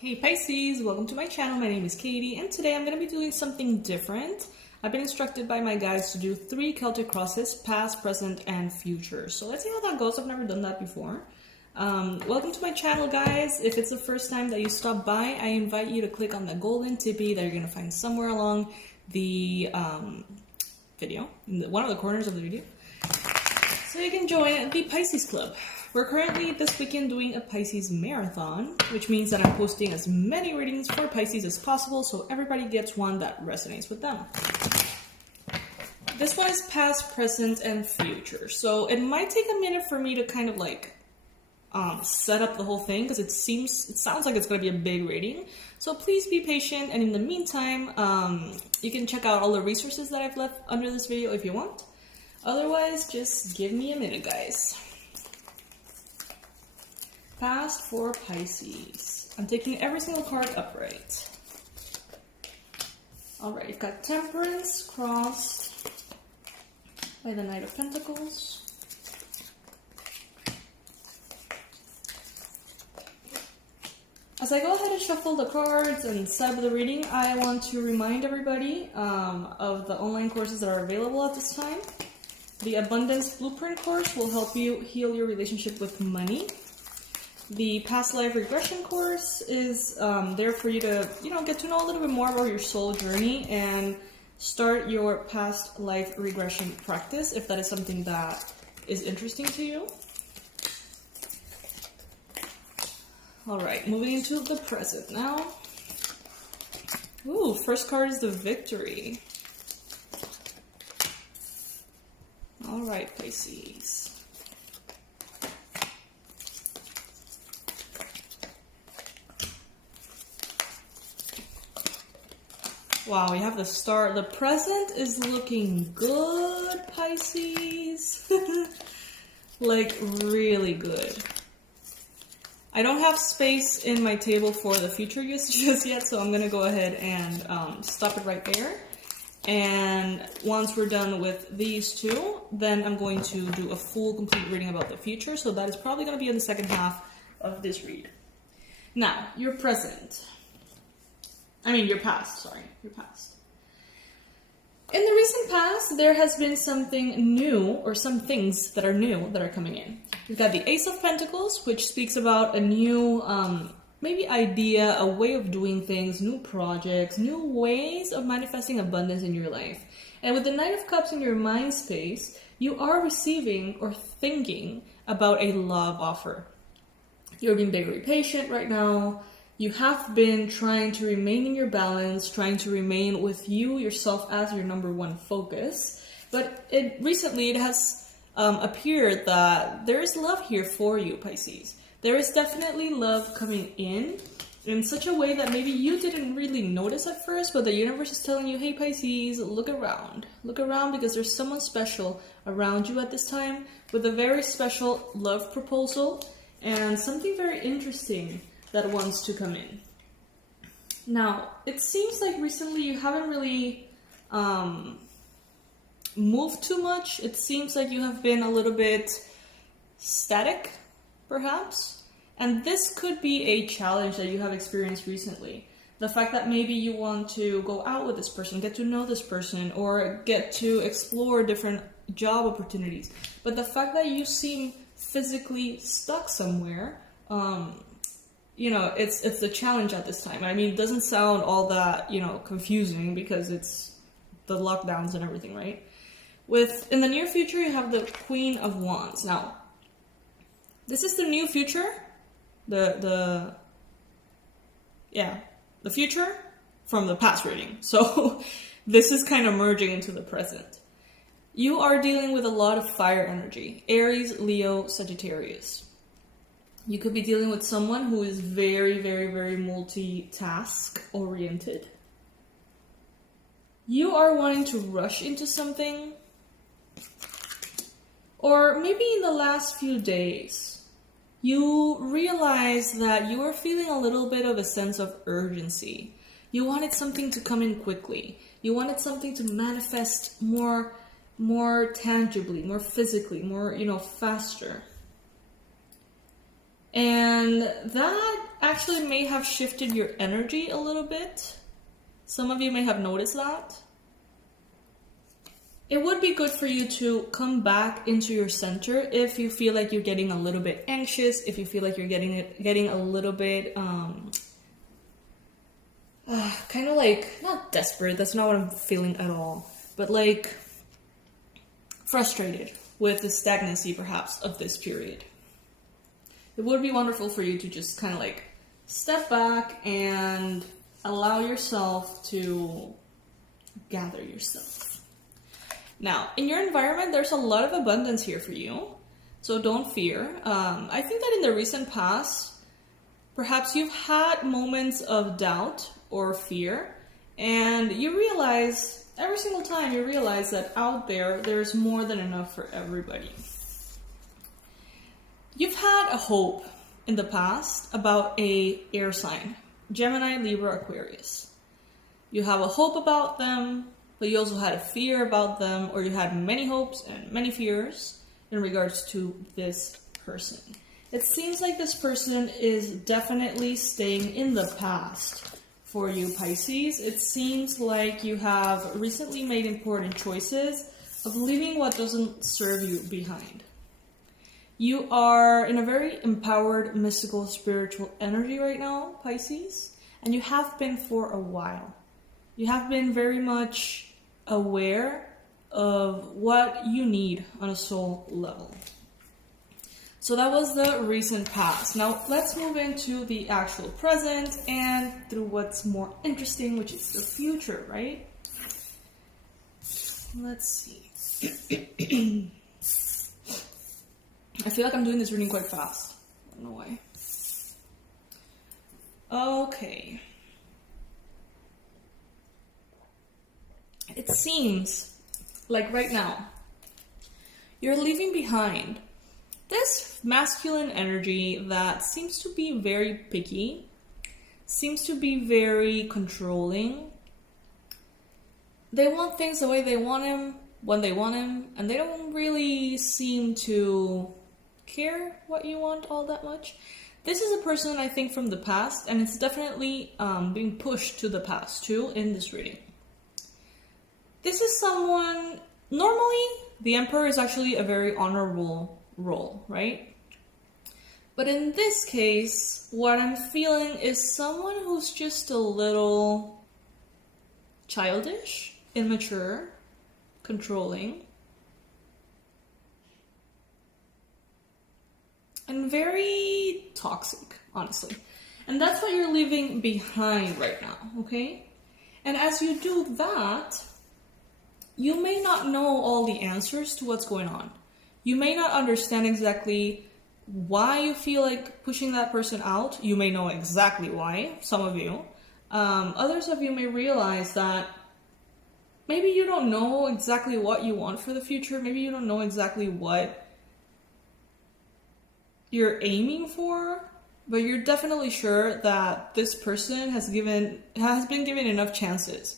Hey Pisces, welcome to my channel. My name is Katie and today I'm going to be doing something different. I've been instructed by my guides to do 3 Celtic crosses, past, present, and future. So let's see how that goes. I've never done that before. Welcome to my channel, guys. If it's the first time that you stop by, I invite you to click on the golden tippy that you're going to find somewhere along the video, in one of the corners of the video, so you can join the Pisces Club. We're currently this weekend doing a Pisces marathon, which means that I'm posting as many readings for Pisces as possible so everybody gets one that resonates with them. This one is past, present, and future. So it might take a minute for me to kind of like set up the whole thing because it sounds like it's going to be a big reading. So please be patient, and in the meantime, you can check out all the resources that I've left under this video if you want. Otherwise, just give me a minute, guys. Past for Pisces. I'm taking every single card upright. Alright, you've got Temperance crossed by the Knight of Pentacles. As I go ahead and shuffle the cards and set up the reading, I want to remind everybody of the online courses that are available at this time. The Abundance Blueprint course will help you heal your relationship with money. The Past Life Regression course is there for you to, get to know a little bit more about your soul journey and start your past life regression practice if that is something that is interesting to you. All right, moving into the present now. Ooh, first card is the Victory. All right, Pisces. Wow, we have the Star. The present is looking good, Pisces. Like, really good. I don't have space in my table for the future just yet, so I'm going to go ahead and stop it right there. And once we're done with these two, then I'm going to do a full, complete reading about the future. So that is probably going to be in the second half of this read. Now, your present. Your past, sorry, your past. In the recent past, there has been something new, or some things that are new that are coming in. We've got the Ace of Pentacles, which speaks about a new, maybe idea, a way of doing things, new projects, new ways of manifesting abundance in your life. And with the Knight of Cups in your mind space, you are receiving or thinking about a love offer. You're being very patient right now. You have been trying to remain in your balance, trying to remain with you, yourself, as your number one focus. But recently it has appeared that there is love here for you, Pisces. There is definitely love coming in such a way that maybe you didn't really notice at first, but the universe is telling you, hey Pisces, look around. Look around because there's someone special around you at this time with a very special love proposal and something very interesting that wants to come in. Now, it seems like recently you haven't really moved too much. It seems like you have been a little bit static, perhaps. And this could be a challenge that you have experienced recently. The fact that maybe you want to go out with this person, get to know this person, or get to explore different job opportunities. But the fact that you seem physically stuck somewhere, it's a challenge at this time. It doesn't sound all that, confusing because it's the lockdowns and everything, right? In the near future, you have the Queen of Wands. Now, this is the new future. The future from the past reading. So this is kind of merging into the present. You are dealing with a lot of fire energy. Aries, Leo, Sagittarius. You could be dealing with someone who is very, very, very multitask oriented. You are wanting to rush into something. Or maybe in the last few days, you realize that you are feeling a little bit of a sense of urgency. You wanted something to come in quickly. You wanted something to manifest more tangibly, more physically, more, faster. And that actually may have shifted your energy a little bit. Some of you may have noticed that. It would be good for you to come back into your center if you feel like you're getting a little bit anxious, if you feel like you're getting a little bit kind of like, not desperate, that's not what I'm feeling at all, but like frustrated with the stagnancy perhaps of this period. It would be wonderful for you to just kind of like step back and allow yourself to gather yourself. Now, in your environment, there's a lot of abundance here for you, so don't fear. I think that in the recent past, perhaps you've had moments of doubt or fear, and you realize, every single time you realize that out there, there's more than enough for everybody. You've had a hope in the past about a air sign, Gemini, Libra, Aquarius. You have a hope about them, but you also had a fear about them, or you had many hopes and many fears in regards to this person. It seems like this person is definitely staying in the past for you, Pisces. It seems like you have recently made important choices of leaving what doesn't serve you behind. You are in a very empowered, mystical, spiritual energy right now, Pisces, and you have been for a while. You have been very much aware of what you need on a soul level. So that was the recent past. Now let's move into the actual present and through what's more interesting, which is the future, right? Let's see. I feel like I'm doing this reading quite fast. I don't know why. Okay. It seems like right now, you're leaving behind this masculine energy that seems to be very picky, seems to be very controlling. They want things the way they want them, when they want them, and they don't really seem to care what you want all that much. This is a person, I think, from the past, and it's definitely being pushed to the past too in this reading. This is someone, normally the Emperor is actually a very honorable role, right? But in this case, what I'm feeling is someone who's just a little childish, immature, controlling, and very toxic, honestly. And that's what you're leaving behind right now, okay? And as you do that, you may not know all the answers to what's going on. You may not understand exactly why you feel like pushing that person out. You may know exactly why, some of you. Others of you may realize that maybe you don't know exactly what you want for the future. Maybe you don't know exactly what you're aiming for, but you're definitely sure that this person has been given enough chances,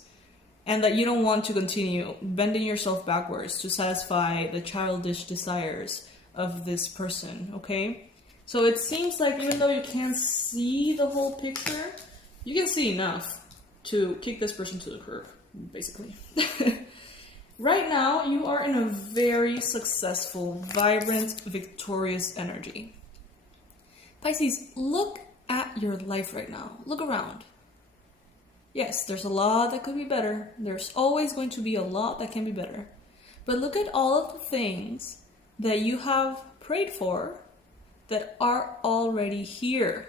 and that you don't want to continue bending yourself backwards to satisfy the childish desires of this person, okay? So it seems like even though you can't see the whole picture, you can see enough to kick this person to the curb, basically. Right now, you are in a very successful, vibrant, victorious energy. Pisces, look at your life right now. Look around. Yes, there's a lot that could be better. There's always going to be a lot that can be better. But look at all of the things that you have prayed for that are already here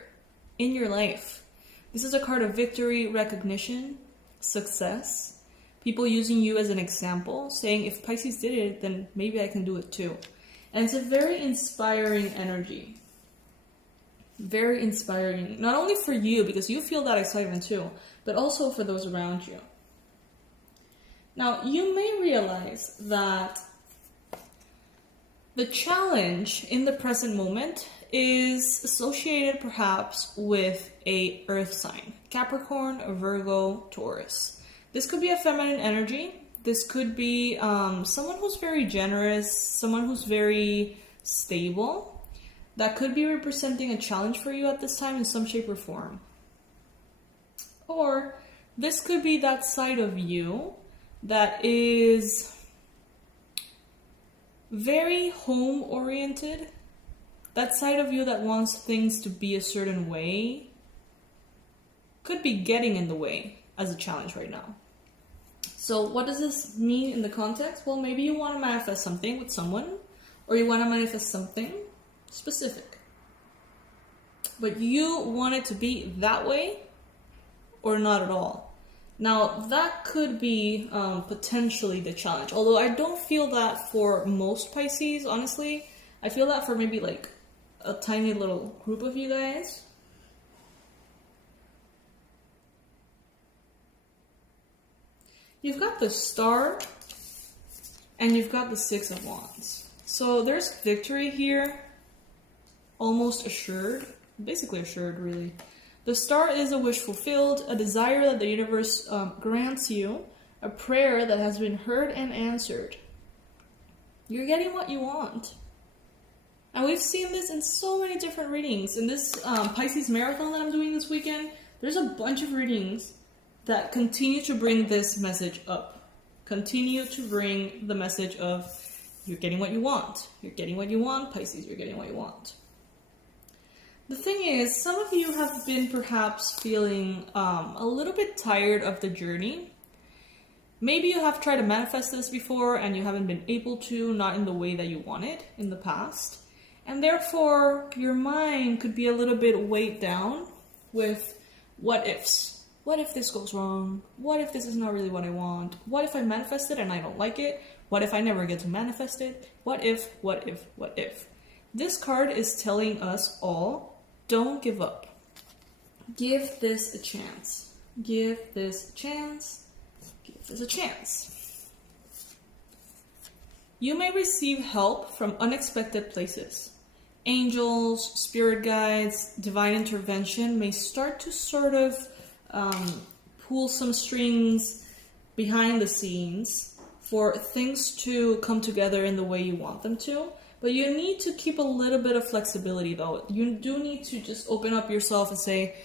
in your life. This is a card of victory, recognition, success. People using you as an example, saying if Pisces did it, then maybe I can do it too. And it's a very inspiring energy. Very inspiring, not only for you, because you feel that excitement too, but also for those around you. Now, you may realize that the challenge in the present moment is associated perhaps with a earth sign, Capricorn, Virgo, Taurus. This could be a feminine energy. This could be someone who's very generous, someone who's very stable. that could be representing a challenge for you at this time in some shape or form. Or this could be that side of you that is very home-oriented. That side of you that wants things to be a certain way could be getting in the way as a challenge right now. So what does this mean in the context? Well, maybe you want to manifest something with someone, or you want to manifest something specific. But you want it to be that way or not at all. Now, that could be potentially the challenge. Although I don't feel that for most Pisces, honestly. I feel that for maybe like a tiny little group of you guys. You've got the Star, and you've got the Six of Wands. So there's victory here, almost assured, basically assured, really. The Star is a wish fulfilled, a desire that the universe grants you, a prayer that has been heard and answered. You're getting what you want. And we've seen this in so many different readings. In this Pisces marathon that I'm doing this weekend, there's a bunch of readings that continue to bring this message up. Continue to bring the message of, you're getting what you want. You're getting what you want, Pisces. You're getting what you want. The thing is, some of you have been perhaps feeling a little bit tired of the journey. Maybe you have tried to manifest this before and you haven't been able to, not in the way that you wanted in the past. And therefore, your mind could be a little bit weighed down with what ifs. What if this goes wrong? What if this is not really what I want? What if I manifest it and I don't like it? What if I never get to manifest it? What if, what if, what if? This card is telling us all, don't give up. Give this a chance. Give this a chance. Give this a chance. You may receive help from unexpected places. Angels, spirit guides, divine intervention may start to sort of pull some strings behind the scenes for things to come together in the way you want them to. But you need to keep a little bit of flexibility though. You do need to just open up yourself and say,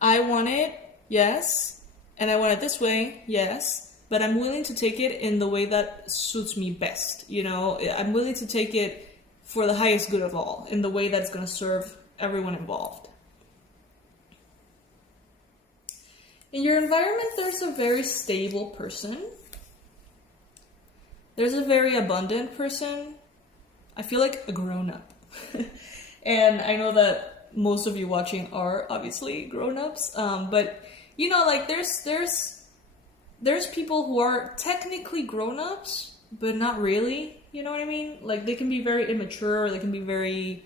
I want it, yes, and I want it this way, yes, but I'm willing to take it in the way that suits me best. You know, I'm willing to take it for the highest good of all, in the way that's going to serve everyone involved. In your environment, there's a very stable person. There's a very abundant person. I feel like a grown-up. And I know that most of you watching are obviously grown-ups. But, you know, like there's people who are technically grown-ups, but not really. You know what I mean? Like they can be very immature. They can be very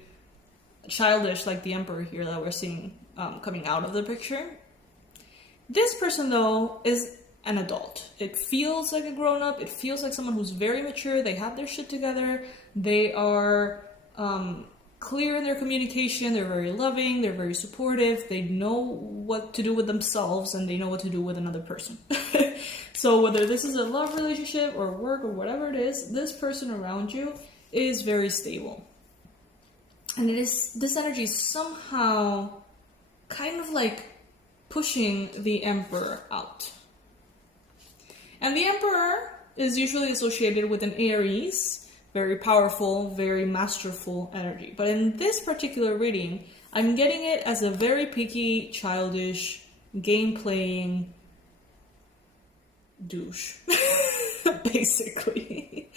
childish, like the Emperor here that we're seeing coming out of the picture. This person, though, is an adult. It feels like a grown-up. It feels like someone who's very mature. They have their shit together. They are clear in their communication. They're very loving. They're very supportive. They know what to do with themselves, and they know what to do with another person. So whether this is a love relationship or work or whatever it is, this person around you is very stable. And this energy is somehow kind of like pushing the Emperor out. And the Emperor is usually associated with an Aries, very powerful, very masterful energy. But in this particular reading, I'm getting it as a very picky, childish, game-playing douche, basically.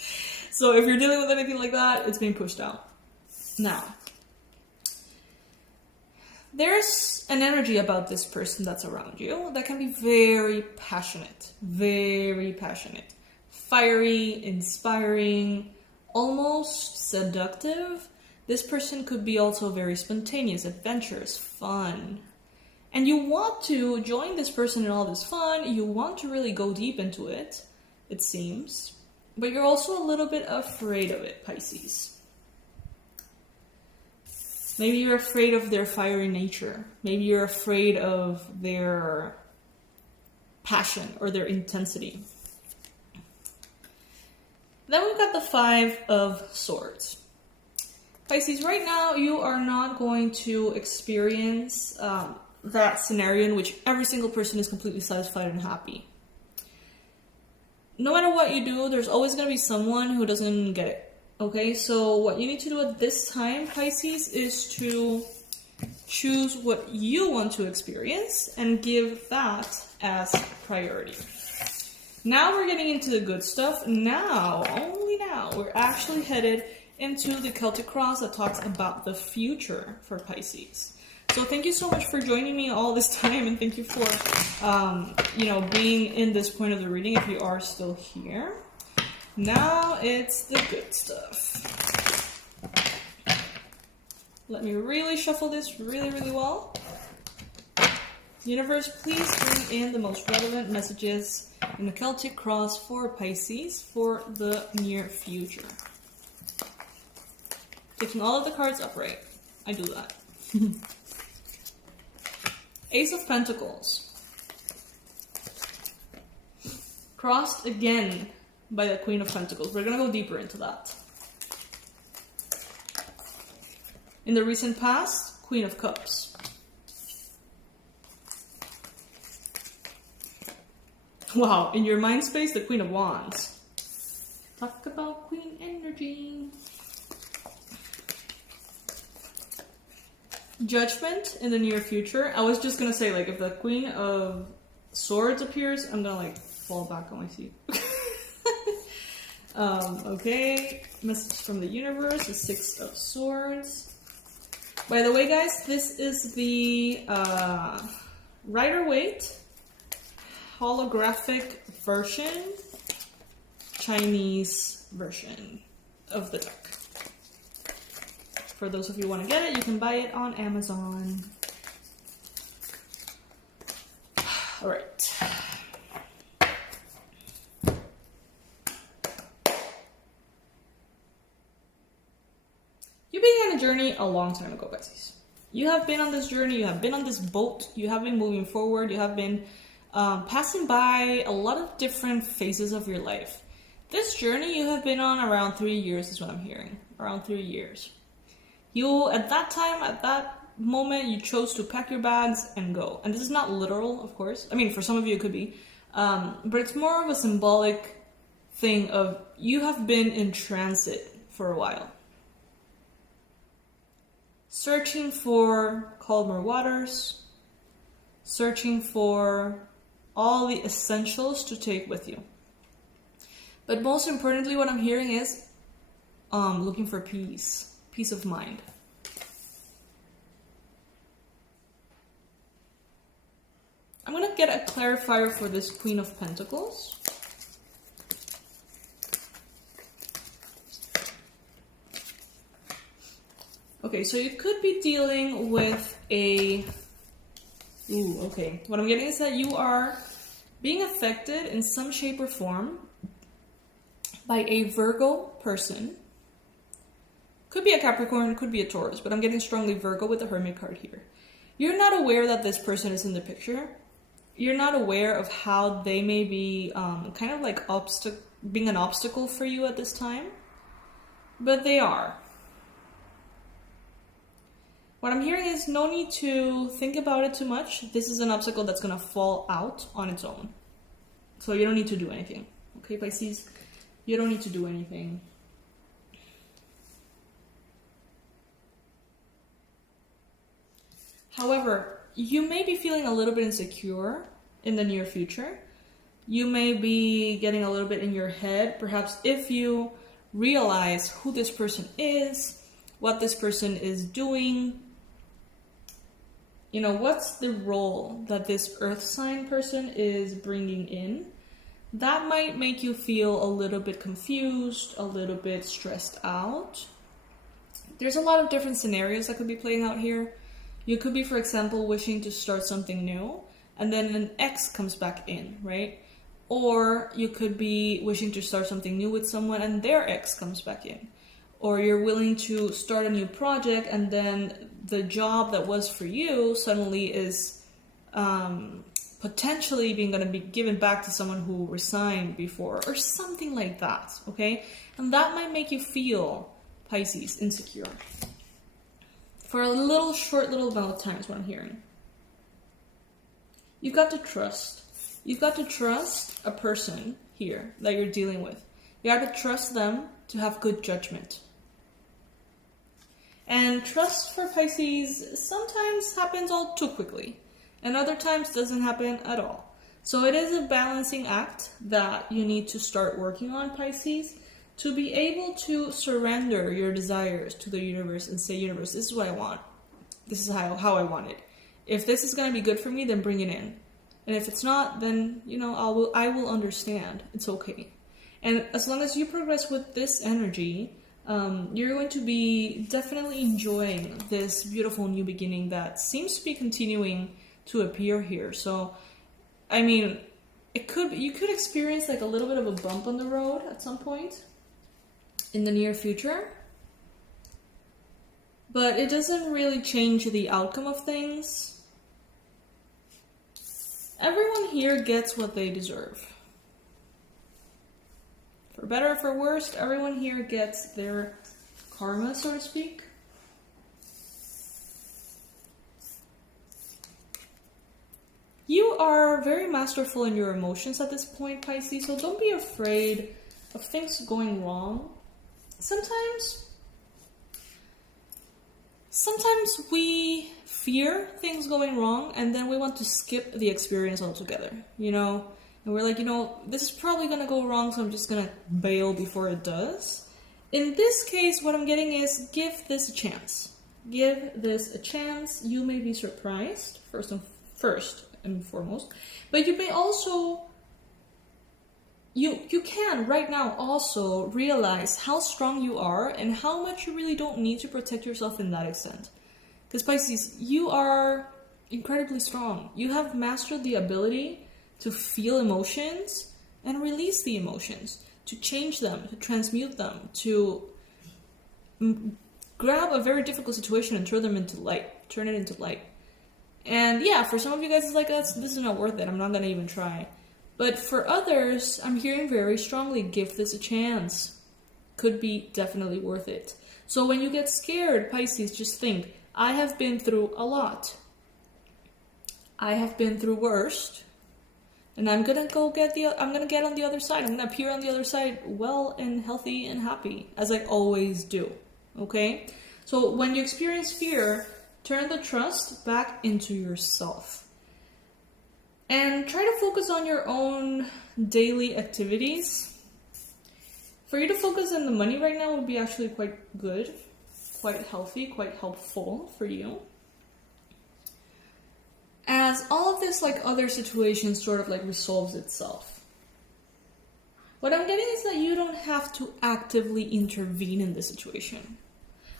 So if you're dealing with anything like that, it's being pushed out. Now, there's an energy about this person that's around you that can be very passionate, fiery, inspiring, almost seductive. This person could be also very spontaneous, adventurous, fun. And you want to join this person in all this fun. You want to really go deep into it, it seems. But you're also a little bit afraid of it, Pisces. Maybe you're afraid of their fiery nature. Maybe you're afraid of their passion or their intensity. Then we've got the Five of Swords. Pisces, right now you are not going to experience that scenario in which every single person is completely satisfied and happy. No matter what you do, there's always going to be someone who doesn't get it. Okay, so what you need to do at this time, Pisces, is to choose what you want to experience and give that as priority. Now we're getting into the good stuff. Now, only now, we're actually headed into the Celtic Cross that talks about the future for Pisces. So thank you so much for joining me all this time, and thank you for, being in this point of the reading if you are still here. Now it's the good stuff. Let me really shuffle this really, really well. Universe, please bring in the most relevant messages in the Celtic Cross for Pisces for the near future. Taking all of the cards upright. I do that. Ace of Pentacles. Crossed again by the Queen of Pentacles. We're going to go deeper into that. In the recent past, Queen of Cups. Wow, in your mind space, the Queen of Wands. Talk about Queen energy. Judgment in the near future. I was just gonna say, like, if the Queen of Swords appears, I'm gonna, like, fall back on my seat. Okay, message from the universe, the Six of Swords. By the way, guys, this is the Rider-Waite holographic version, Chinese version of the deck. For those of you who want to get it, you can buy it on Amazon. All right. You began a journey a long time ago, Pisces. You have been on this journey, you have been on this boat, you have been moving forward, you have been passing by a lot of different phases of your life. This journey you have been on around 3 years is what I'm hearing. Around 3 years. You, at that time, at that moment, you chose to pack your bags and go. And this is not literal, of course. I mean, for some of you it could be. But it's more of a symbolic thing of you have been in transit for a while. Searching for calmer waters. Searching for all the essentials to take with you. But most importantly, what I'm hearing is looking for peace. Peace of mind. I'm going to get a clarifier for this Queen of Pentacles. Okay, so you could be dealing with a... Ooh, okay. What I'm getting is that you are being affected in some shape or form by a Virgo person. Could be a Capricorn, could be a Taurus, but I'm getting strongly Virgo with the Hermit card here. You're not aware that this person is in the picture. You're not aware of how they may be kind of like being an obstacle for you at this time. But they are. What I'm hearing is no need to think about it too much. This is an obstacle that's going to fall out on its own. So you don't need to do anything. Okay, Pisces? You don't need to do anything. However, you may be feeling a little bit insecure in the near future. You may be getting a little bit in your head, perhaps if you realize who this person is, what this person is doing. You know, what's the role that this earth sign person is bringing in? That might make you feel a little bit confused, a little bit stressed out. There's a lot of different scenarios that could be playing out here. You could be, for example, wishing to start something new, and then an ex comes back in, right? Or you could be wishing to start something new with someone, and their ex comes back in. Or you're willing to start a new project, and then the job that was for you suddenly is potentially going to be given back to someone who resigned before, or something like that, okay? And that might make you feel Pisces, insecure. For a short little amount of time is what I'm hearing. You've got to trust. You've got to trust a person here that you're dealing with. You have to trust them to have good judgment. And trust for Pisces sometimes happens all too quickly, and other times doesn't happen at all. So it is a balancing act that you need to start working on, Pisces, to be able to surrender your desires to the universe and say, universe, this is what I want. This is how I want it. If this is going to be good for me, then bring it in. And if it's not, then, I will understand. It's okay. And as long as you progress with this energy, you're going to be definitely enjoying this beautiful new beginning that seems to be continuing to appear here. So, I mean, you could experience like a little bit of a bump on the road at some point in the near future, but it doesn't really change the outcome of things. Everyone here gets what they deserve. For better or for worse, everyone here gets their karma, so to speak. You are very masterful in your emotions at this point, Pisces, so don't be afraid of things going wrong. Sometimes we fear things going wrong and then we want to skip the experience altogether, And we're like, this is probably going to go wrong, so I'm just going to bail before it does. In this case, what I'm getting is give this a chance. Give this a chance. You may be surprised, first and foremost. But you may also, you can right now also realize how strong you are and how much you really don't need to protect yourself in that extent. Because Pisces, you are incredibly strong. You have mastered the ability to feel emotions and release the emotions, to change them, to transmute them, to grab a very difficult situation and turn it into light. And yeah, for some of you guys, it's like, this is not worth it. I'm not going to even try. But for others, I'm hearing very strongly, give this a chance. Could be definitely worth it. So when you get scared, Pisces, just think, I have been through a lot. I have been through worst. And I'm gonna get on the other side. I'm gonna appear on the other side well and healthy and happy, as I always do. Okay? So when you experience fear, turn the trust back into yourself. And try to focus on your own daily activities. For you to focus on the money right now would be actually quite good, quite healthy, quite helpful for you. As all of this, like other situations, sort of like resolves itself. What I'm getting is that you don't have to actively intervene in the situation.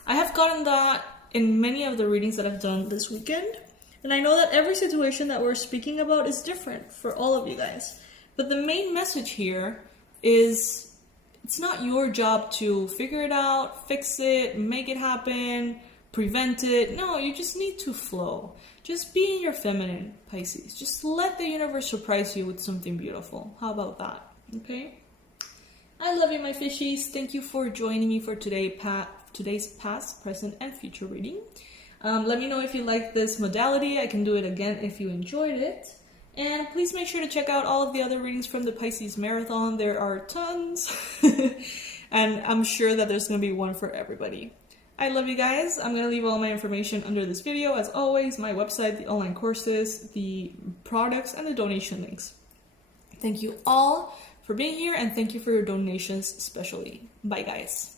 I have gotten that in many of the readings that I've done this weekend. And I know that every situation that we're speaking about is different for all of you guys. But the main message here is it's not your job to figure it out, fix it, make it happen, prevent it. No, you just need to flow. Just be in your feminine, Pisces. Just let the universe surprise you with something beautiful. How about that? Okay? I love you, my fishies. Thank you for joining me for today's past, present, and future reading. Let me know if you like this modality. I can do it again if you enjoyed it. And please make sure to check out all of the other readings from the Pisces Marathon. There are tons. And I'm sure that there's going to be one for everybody. I love you guys. I'm going to leave all my information under this video. As always, my website, the online courses, the products, and the donation links. Thank you all for being here, and thank you for your donations especially. Bye, guys.